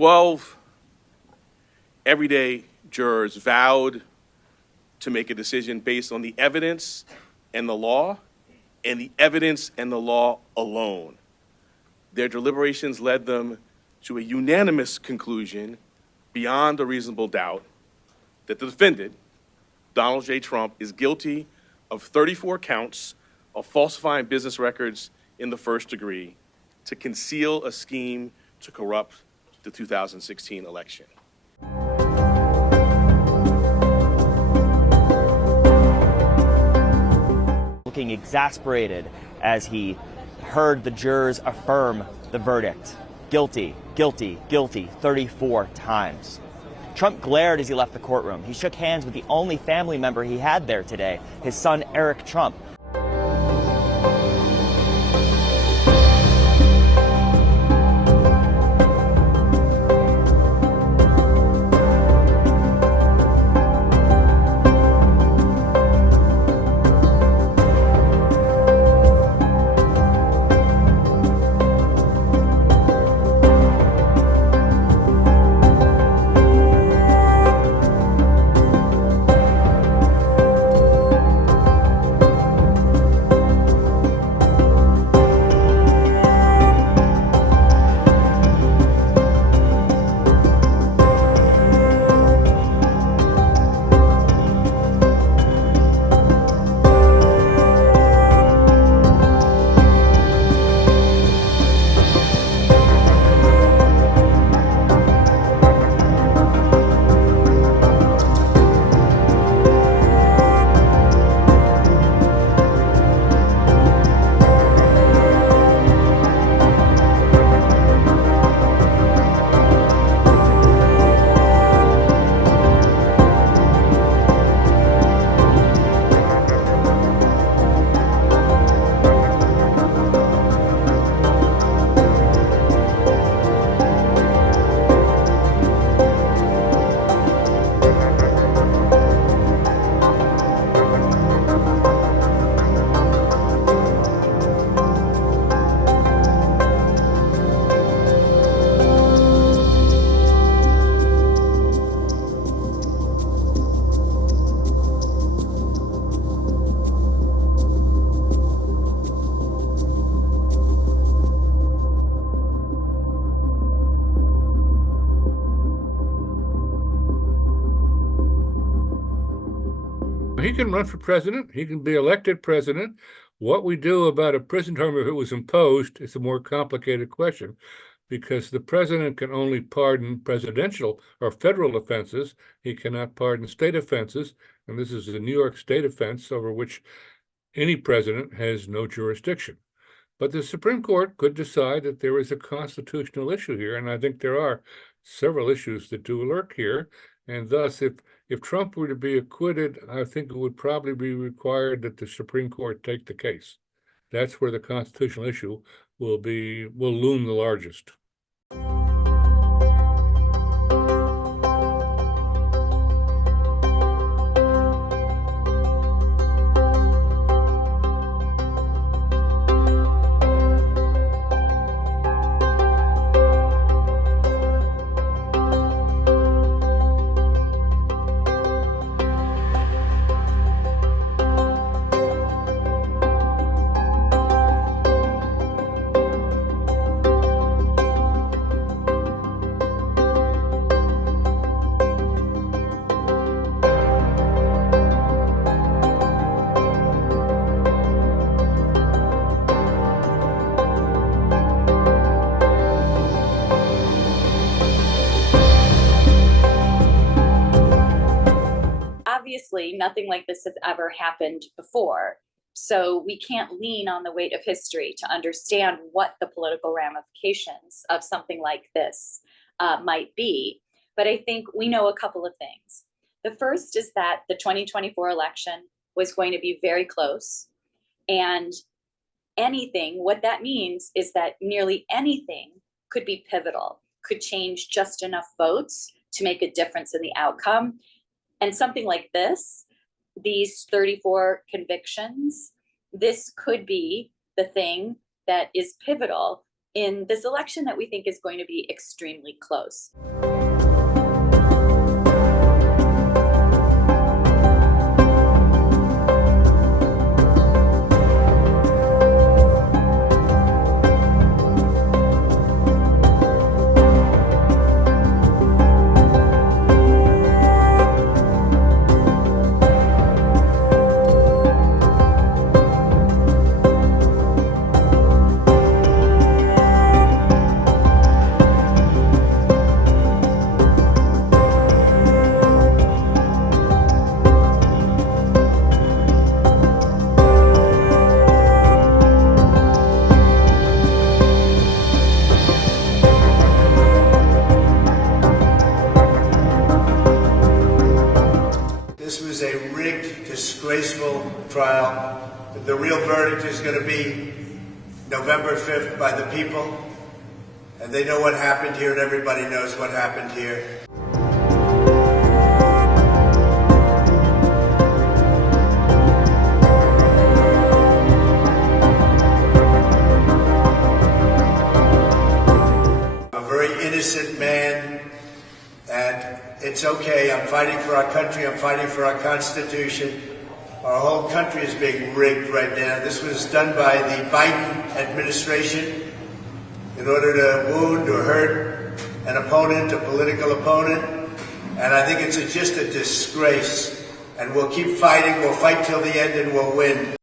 12 everyday jurors vowed to make a decision based on the evidence and the law, and the evidence and the law alone. Their deliberations led them to a unanimous conclusion beyond a reasonable doubt that the defendant, Donald J. Trump, is guilty of 34 counts of falsifying business records in the first degree to conceal a scheme to corrupt the 2016 election. Looking exasperated as he heard the jurors affirm the verdict. Guilty, guilty, guilty, 34 times. Trump glared as he left the courtroom. He shook hands with the only family member he had there today, his son Eric Trump. He can run for president. He can be elected president. What we do about a prison term if it was imposed is a more complicated question, because the president can only pardon presidential or federal offenses. He cannot pardon state offenses, and this is a New York state offense over which any president has no jurisdiction. But the Supreme Court could decide that there is a constitutional issue here, and I think there are several issues that do lurk here. And thus, if Trump were to be acquitted, I think it would probably be required that the Supreme Court take the case. That's where the constitutional issue will loom the largest. Obviously, nothing like this has ever happened before. So we can't lean on the weight of history to understand what the political ramifications of something like this might be. But I think we know a couple of things. The first is that the 2024 election was going to be very close. And what that means is that nearly anything could be pivotal, could change just enough votes to make a difference in the outcome. And something like this, these 34 convictions, this could be the thing that is pivotal in this election that we think is going to be extremely close. This was a rigged, disgraceful trial. The real verdict is going to be November 5th by the people. And they know what happened here, and everybody knows what happened here. I'm a very innocent man, and it's okay. I'm fighting for our country. I'm fighting for our Constitution. Our whole country is being rigged right now. This was done by the Biden administration in order to wound or hurt an opponent, a political opponent. And I think it's just a disgrace. And we'll keep fighting. We'll fight till the end, and we'll win.